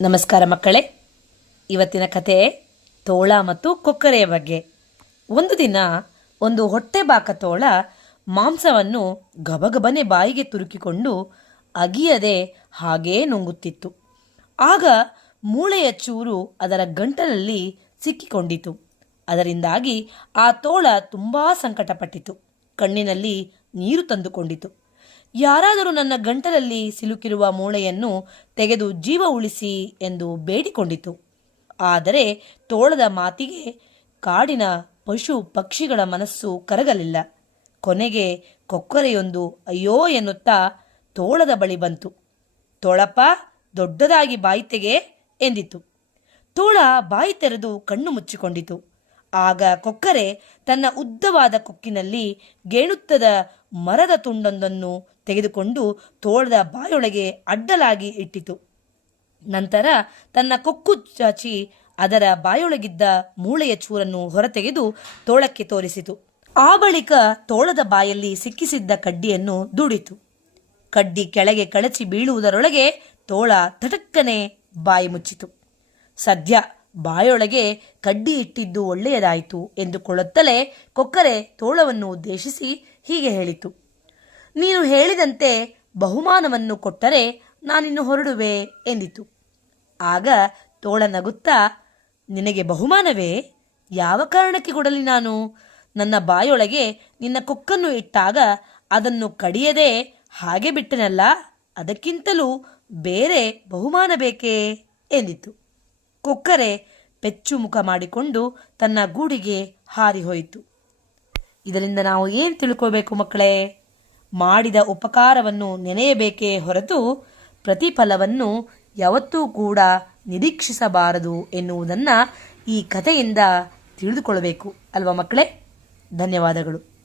ನಮಸ್ಕಾರ ಮಕ್ಕಳೇ. ಇವತ್ತಿನ ಕತೆ ತೋಳ ಮತ್ತು ಕೊಕ್ಕರೆಯ ಬಗ್ಗೆ. ಒಂದು ದಿನ ಒಂದು ಹೊಟ್ಟೆ ಬಾಕ ತೋಳ ಮಾಂಸವನ್ನು ಗಬಗಬನೆ ಬಾಯಿಗೆ ತುರುಕಿಕೊಂಡು ಅಗಿಯದೆ ಹಾಗೇ ನುಂಗುತ್ತಿತ್ತು. ಆಗ ಮೂಳೆಯ ಚೂರು ಅದರ ಗಂಟಲಲ್ಲಿ ಸಿಕ್ಕಿಕೊಂಡಿತು. ಅದರಿಂದಾಗಿ ಆ ತೋಳ ತುಂಬಾ ಸಂಕಟಪಟ್ಟಿತು. ಕಣ್ಣಿನಲ್ಲಿ ನೀರು ತಂದುಕೊಂಡಿತು. ಯಾರಾದರೂ ನನ್ನ ಗಂಟಲಲ್ಲಿ ಸಿಲುಕಿರುವ ಮೂಳೆಯನ್ನು ತೆಗೆದು ಜೀವ ಉಳಿಸಿ ಎಂದು ಬೇಡಿಕೊಂಡಿತು. ಆದರೆ ತೋಳದ ಮಾತಿಗೆ ಕಾಡಿನ ಪಶು ಪಕ್ಷಿಗಳ ಮನಸ್ಸು ಕರಗಲಿಲ್ಲ. ಕೊನೆಗೆ ಕೊಕ್ಕರೆಯೊಂದು ಅಯ್ಯೋ ಎನ್ನುತ್ತಾ ತೋಳದ ಬಳಿ ಬಂತು. ತೋಳಪ್ಪ, ದೊಡ್ಡದಾಗಿ ಬಾಯಿ ತೆಗೆ ಎಂದಿತು. ತೋಳ ಬಾಯಿ ತೆರೆದು ಕಣ್ಣು ಮುಚ್ಚಿಕೊಂಡಿತು. ಆಗ ಕೊಕ್ಕರೆ ತನ್ನ ಉದ್ದವಾದ ಕೊಕ್ಕಿನಲ್ಲಿ ಗೇಣುತ್ತದ ಮರದ ತುಂಡೊಂದನ್ನು ತೆಗೆದುಕೊಂಡು ತೋಳದ ಬಾಯೊಳಗೆ ಅಡ್ಡಲಾಗಿ ಇಟ್ಟಿತು. ನಂತರ ತನ್ನ ಕೊಕ್ಕು ಚಾಚಿ ಅದರ ಬಾಯೊಳಗಿದ್ದ ಮೂಳೆಯ ಚೂರನ್ನು ಹೊರತೆಗೆದು ತೋಳಕ್ಕೆ ತೋರಿಸಿತು. ಆ ಬಳಿಕ ತೋಳದ ಬಾಯಲ್ಲಿ ಸಿಕ್ಕಿಸಿದ್ದ ಕಡ್ಡಿಯನ್ನು ದುಡಿತು. ಕಡ್ಡಿ ಕೆಳಗೆ ಕಳಚಿ ಬೀಳುವುದರೊಳಗೆ ತೋಳ ತಟಕ್ಕನೆ ಬಾಯಿ ಮುಚ್ಚಿತು. ಸದ್ಯ ಬಾಯೊಳಗೆ ಕಡ್ಡಿ ಇಟ್ಟಿದ್ದು ಒಳ್ಳೆಯದಾಯಿತು ಎಂದುಕೊಳ್ಳುತ್ತಲೇ ಕೊಕ್ಕರೆ ತೋಳವನ್ನು ಉದ್ದೇಶಿಸಿ ಹೀಗೆ ಹೇಳಿತು. ನೀನು ಹೇಳಿದಂತೆ ಬಹುಮಾನವನ್ನು ಕೊಟ್ಟರೆ ನಾನಿನ್ನು ಹೊರಡುವೆ ಎಂದಿತು. ಆಗ ತೋಳ ನಗುತ್ತಾ, ನಿನಗೆ ಬಹುಮಾನವೇ? ಯಾವ ಕಾರಣಕ್ಕೆ ಕೊಡಲಿ ನಾನು? ನನ್ನ ಬಾಯೊಳಗೆ ನಿನ್ನ ಕೊಕ್ಕನ್ನು ಇಟ್ಟಾಗ ಅದನ್ನು ಕಡಿಯದೆ ಹಾಗೆ ಬಿಟ್ಟನಲ್ಲ, ಅದಕ್ಕಿಂತಲೂ ಬೇರೆ ಬಹುಮಾನ ಬೇಕೇ? ಎಂದಿತು. ಕೊಕ್ಕರೆ ಪೆಚ್ಚು ಮುಖ ಮಾಡಿಕೊಂಡು ತನ್ನ ಗೂಡಿಗೆ ಹಾರಿಹೋಯಿತು. ಇದರಿಂದ ನಾವು ಏನು ತಿಳ್ಕೋಬೇಕು ಮಕ್ಕಳೇ? ಮಾಡಿದ ಉಪಕಾರವನ್ನು ನೆನೆಯಬೇಕೇ ಹೊರತು ಪ್ರತಿಫಲವನ್ನು ಯಾವತ್ತೂ ಕೂಡ ನಿರೀಕ್ಷಿಸಬಾರದು ಎನ್ನುವುದನ್ನು ಈ ಕಥೆಯಿಂದ ತಿಳಿದುಕೊಳ್ಳಬೇಕು. ಅಲ್ವಾ ಮಕ್ಕಳೇ? ಧನ್ಯವಾದಗಳು.